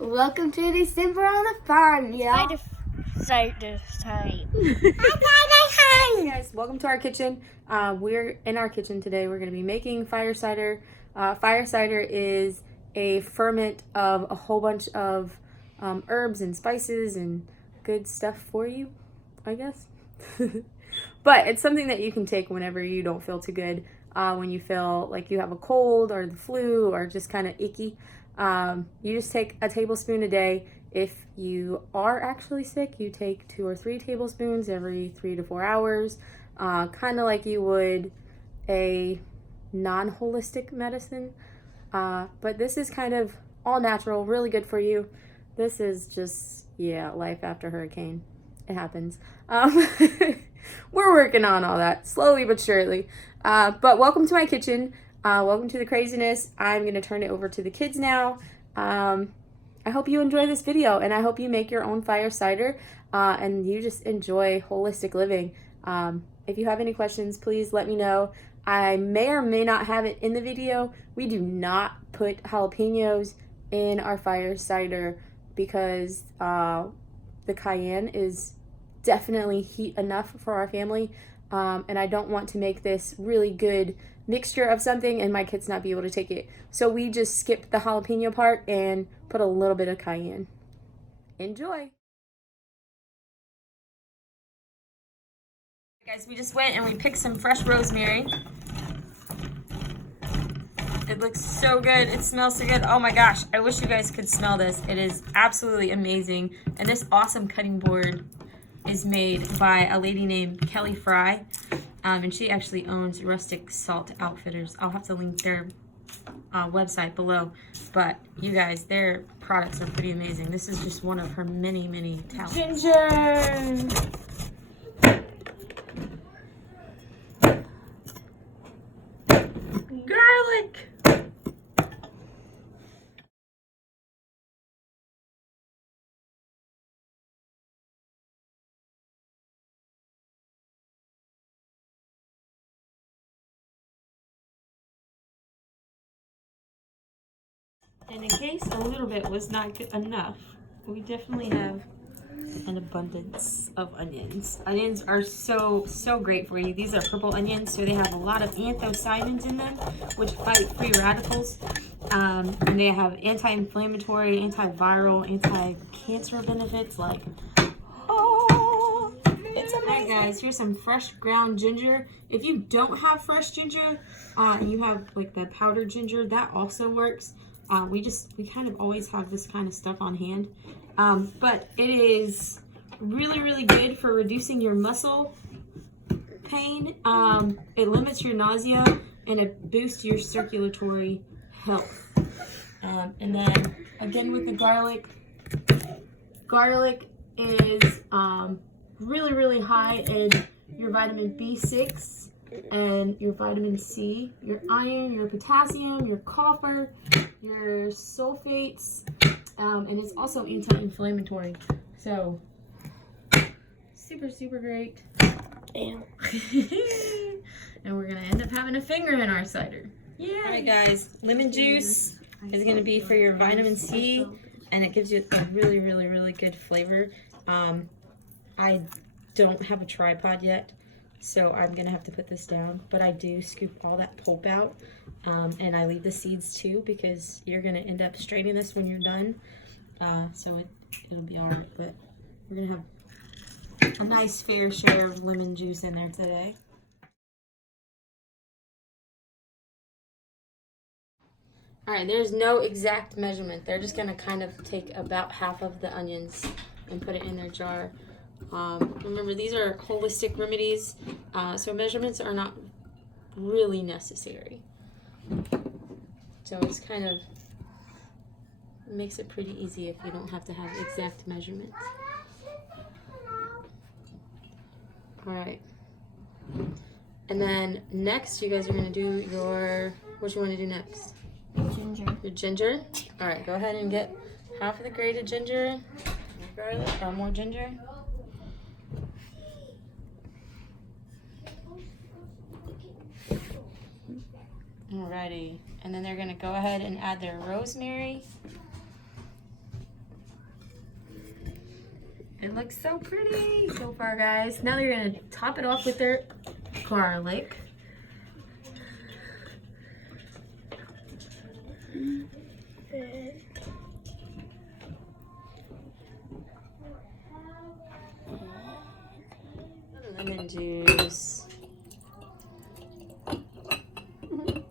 Welcome to December on the farm, y'all. Cider time. Hey guys, welcome to our kitchen. We're in our kitchen today. We're going to be making fire cider. Fire cider is a ferment of a whole bunch of herbs and spices and good stuff for you, I guess. But it's something that you can take whenever you don't feel too good. When you feel like you have a cold or the flu or just kind of icky. You just take a tablespoon a day. If you are actually sick, you take 2 or 3 tablespoons every 3 to 4 hours, kind of like you would a non-holistic medicine. But this is kind of all natural, really good for you. This is just, life after hurricane. It happens. We're working on all that, slowly but surely. But welcome to my kitchen. Welcome to the craziness. I'm going to turn it over to the kids now. I hope you enjoy this video, and I hope you make your own fire cider, and you just enjoy holistic living. If you have any questions, please let me know. I may or may not have it in the video. We do not put jalapenos in our fire cider because the cayenne is definitely heat enough for our family, and I don't want to make this really good mixture of something and my kids not be able to take it. So we just skip the jalapeno part and put a little bit of cayenne. Enjoy. Guys, we just went and we picked some fresh rosemary. It looks so good. It smells so good. Oh my gosh, I wish you guys could smell this. It is absolutely amazing. And this awesome cutting board is made by a lady named Kelly Fry. And she actually owns Rustic Salt Outfitters. I'll have to link their website below. But you guys, their products are pretty amazing. This is just one of her many, many talents. Ginger. Garlic. And in case a little bit was not good enough, we definitely have an abundance of onions. Onions are so great for you. These are purple onions, so they have a lot of anthocyanins in them, which fight free radicals. And they have anti-inflammatory, antiviral, anti-cancer benefits. Like, oh, it's amazing. Guys, here's some fresh ground ginger. If you don't have fresh ginger, and you have like the powdered ginger, that also works. We kind of always have this kind of stuff on hand. But it is really good for reducing your muscle pain. It limits your nausea and it boosts your circulatory health. And then again with the garlic is really high in your vitamin B6 and your vitamin C, your iron, your potassium, your copper, your sulfates, and it's also anti-inflammatory. So super great. Damn. And we're gonna end up having a finger in our cider. Yeah. All right, guys. Lemon juice is gonna be for your vitamin C, and it gives you a really good flavor. I don't have a tripod yet, so I'm gonna have to put this down, but I do scoop all that pulp out, and I leave the seeds too because you're gonna end up straining this when you're done. So it'll be all right, but we're gonna have a nice fair share of lemon juice in there today. All right, there's no exact measurement. They're just gonna kind of take about half of the onions and put it in their jar. Remember, these are holistic remedies, so measurements are not really necessary. So it's kind of makes it pretty easy if you don't have to have exact measurements. All right. And then next, you guys are gonna do what you want to do next? Ginger. Your ginger. All right, go ahead and get half of the grated ginger, garlic, or more ginger. Alrighty, and then they're gonna go ahead and add their rosemary. It looks so pretty so far, guys. Now they're gonna top it off with their garlic. Lemon juice.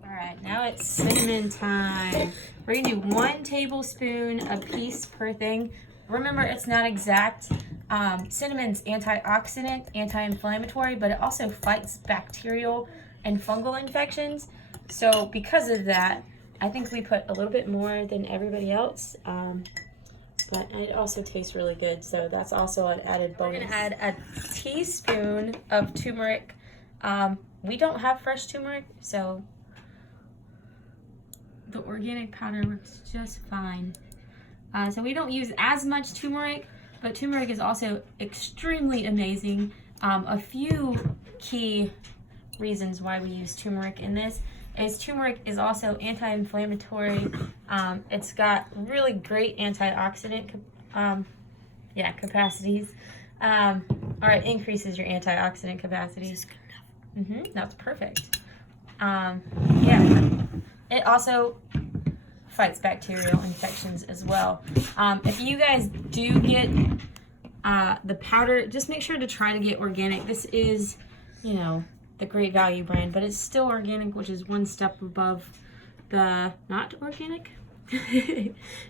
Alright, now it's cinnamon time. We're gonna do 1 tablespoon a piece per thing. Remember, it's not exact. Cinnamon's antioxidant, anti-inflammatory, but it also fights bacterial and fungal infections. So because of that, I think we put a little bit more than everybody else. But it also tastes really good, so that's also an added bonus. We're gonna add a teaspoon of turmeric. We don't have fresh turmeric, so the organic powder works just fine. So we don't use as much turmeric, but turmeric is also extremely amazing. A few key reasons why we use turmeric in this is turmeric is also anti-inflammatory. It's got really great antioxidant capacities. Or it increases your antioxidant capacities. That's perfect. Yeah. It also fights bacterial infections as well. If you guys do get the powder, just make sure to try to get organic. This is, you know, the Great Value brand, but it's still organic, which is 1 step above the not organic.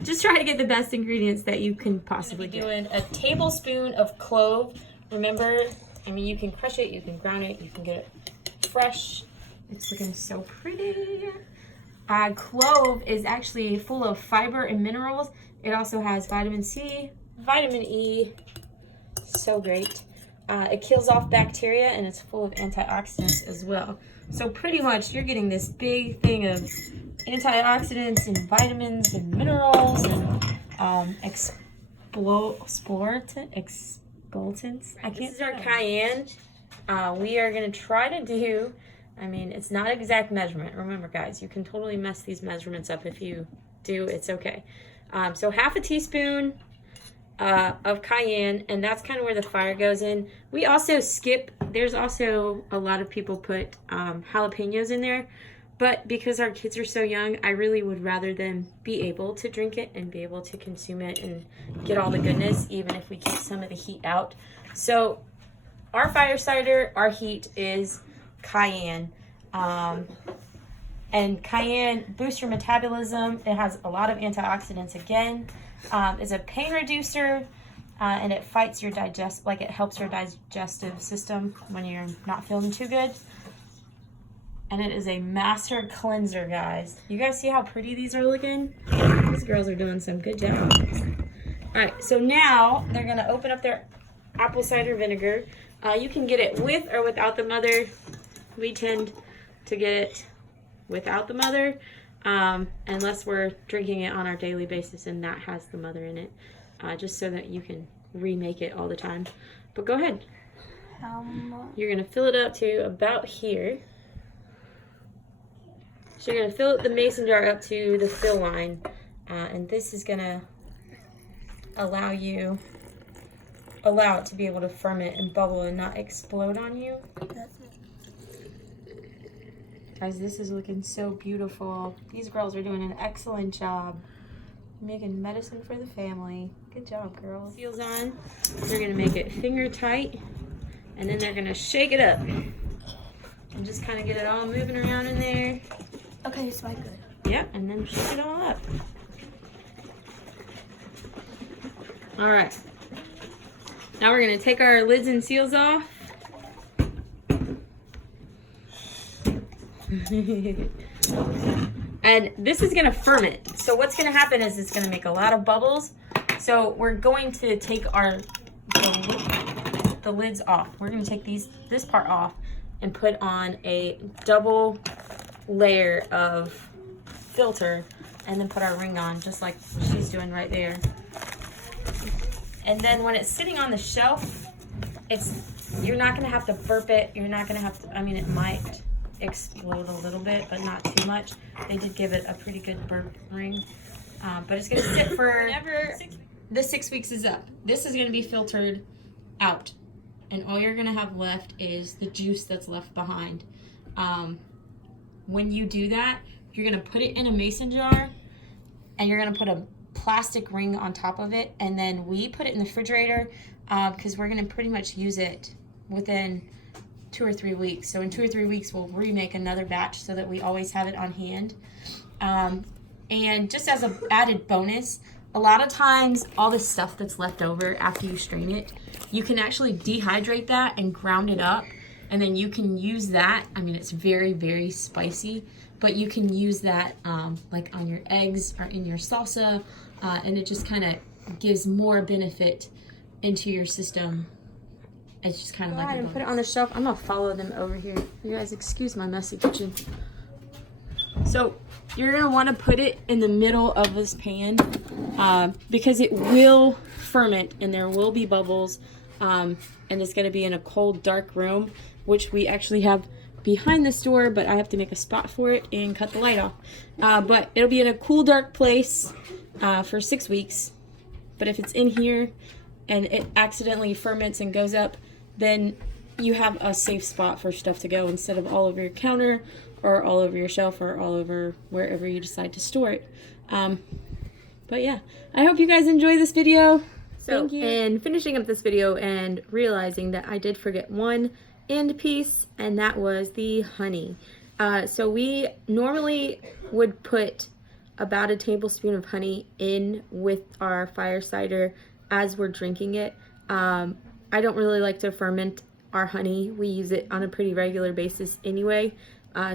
Just try to get the best ingredients that you can possibly get. Doing a tablespoon of clove. Remember, I mean, you can crush it, you can ground it, you can get it fresh. It's looking so pretty. Clove is actually full of fiber and minerals. It also has vitamin C, vitamin E, so great. It kills off bacteria, and it's full of antioxidants as well. So pretty much you're getting this big thing of antioxidants and vitamins and minerals and exfoliants. This is our cayenne. We are going to try to do, I mean, it's not exact measurement. Remember, guys, you can totally mess these measurements up. If you do, it's okay. So half a teaspoon of cayenne, and that's kind of where the fire goes in. We also skip, there's also a lot of people put jalapenos in there, but because our kids are so young, I really would rather them be able to drink it and be able to consume it and get all the goodness, even if we keep some of the heat out. So our fire cider, our heat is cayenne. And cayenne boosts your metabolism. It has a lot of antioxidants again. It's a pain reducer, and it fights your it helps your digestive system when you're not feeling too good. And it is a master cleanser, guys. You guys see how pretty these are looking? These girls are doing some good job. All right, so now they're gonna open up their apple cider vinegar. You can get it with or without the mother. We tend to get it without the mother, unless we're drinking it on our daily basis and that has the mother in it, just so that you can remake it all the time. But go ahead. How much? You're gonna fill it up to about here. So you're gonna fill the mason jar up to the fill line, and this is gonna allow it to be able to ferment and bubble and not explode on you. Guys, this is looking so beautiful. These girls are doing an excellent job making medicine for the family. Good job, girls. Seals on. They're gonna make it finger tight, and then they're gonna shake it up and just kind of get it all moving around in there. Okay, it's my good. Yep, and then shake it all up. All right. Now we're gonna take our lids and seals off. And this is gonna ferment. So what's gonna happen is it's gonna make a lot of bubbles. So we're going to take the lids off. We're gonna take this part off and put on a double layer of filter, and then put our ring on, just like she's doing right there. And then when it's sitting on the shelf, you're not gonna have to burp it. You're not gonna have to, I mean, it might explode a little bit, but not too much. They did give it a pretty good burp ring. But it's gonna sit for the 6 weeks is up. This is going to be filtered out, and all you're going to have left is the juice that's left behind. When you do that, you're going to put it in a mason jar, and you're going to put a plastic ring on top of it, and then we put it in the refrigerator because we're going to pretty much use it within 2 or 3 weeks. So in 2 or 3 weeks, we'll remake another batch so that we always have it on hand. And just as an added bonus, a lot of times all the stuff that's left over after you strain it, you can actually dehydrate that and ground it up, and then you can use that. I mean, it's very, very spicy, but you can use that like on your eggs or in your salsa, and it just kind of gives more benefit into your system. It's just kind of like and put it on the shelf. I'm gonna follow them over here. You guys excuse my messy kitchen. So you're gonna want to put it in the middle of this pan because it will ferment and there will be bubbles, and it's gonna be in a cold, dark room, which we actually have behind this door, but I have to make a spot for it and cut the light off. But it'll be in a cool, dark place for 6 weeks. But if it's in here and it accidentally ferments and goes up, then you have a safe spot for stuff to go instead of all over your counter or all over your shelf or all over wherever you decide to store it. But yeah, I hope you guys enjoy this video. So, thank you. In finishing up this video and realizing that I did forget one end piece, and that was the honey. So we normally would put about a tablespoon of honey in with our fire cider as we're drinking it. I don't really like to ferment our honey. We use it on a pretty regular basis anyway.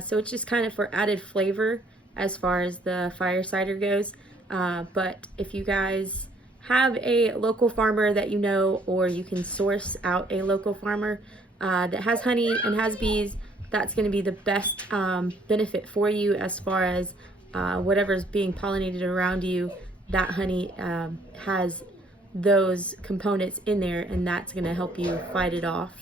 So it's just kind of for added flavor as far as the fire cider goes. But if you guys have a local farmer that you know, or you can source out a local farmer that has honey and has bees, that's going to be the best benefit for you as far as whatever's being pollinated around you. That honey has those components in there, and that's going to help you fight it off.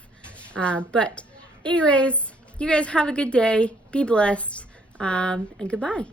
But anyways, you guys have a good day, be blessed, and goodbye.